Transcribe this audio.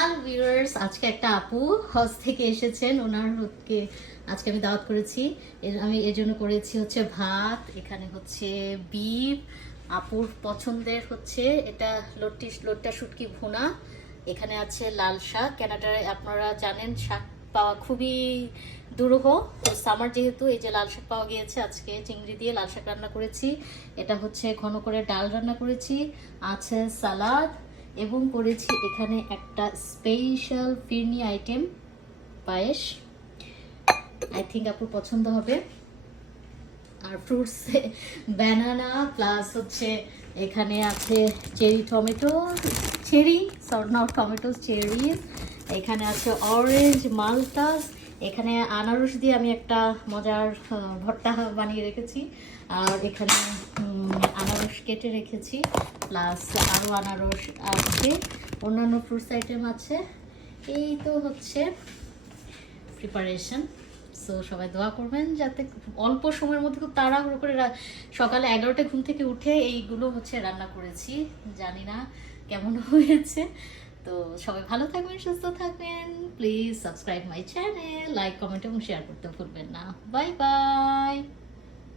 Hello viewers, আজকে একটা আপু হজ থেকে এসেছেন। ওনারকে আজকে আমি দাওয়াত করেছি। আমি এর জন্য করেছি হচ্ছে ভাত, এখানে হচ্ছে বিফ, আপুর পছন্দের হচ্ছে এটা লোট্টা শুটকি ভুনা, এখানে আছে লাল শাক। কানাডায় আপনারা জানেন শাক পাওয়া খুবই দুরূহ, তো সামার যেহেতু এই যে লাল শাক পাওয়া গিয়েছে, আজকে চিংড়ি দিয়ে লাল শাক রান্না করেছি। এটা হচ্ছে ঘন করে ডাল রান্না করেছি, আছে সালাদ, এবং করেছি এখানে একটা special phirni item, payesh. I think আপুর পছন্দ হবে। আর ফ্রুটস ব্যানানা প্লাস হচ্ছে এখানে আছে cherry tomato, cherry not tomato, cherries. এখানে আছে অরেঞ্জ মালটাস। এখানে আনারস দিয়ে আমি একটা মজার ভর্তা বানিয়ে রেখেছি। আর এখানে আনারস কেটে রেখেছি, প্লাস আরও আনারস আছে, অন্যান্য ফ্রুটস আইটেম আছে। এই তো হচ্ছে প্রিপারেশন। সো সবাই দোয়া করবেন যাতে অল্প সময়ের মধ্যে খুব তাড়াহুড়ো করে সকালে 11টায় ঘুম থেকে উঠে এইগুলো হচ্ছে রান্না করেছি। জানি না কেমন হয়েছে। তো সবাই ভালো থাকবেন, সুস্থ থাকবেন। Please subscribe my channel, like comment এবং শেয়ার করতে ভুলবেন না। Bye bye.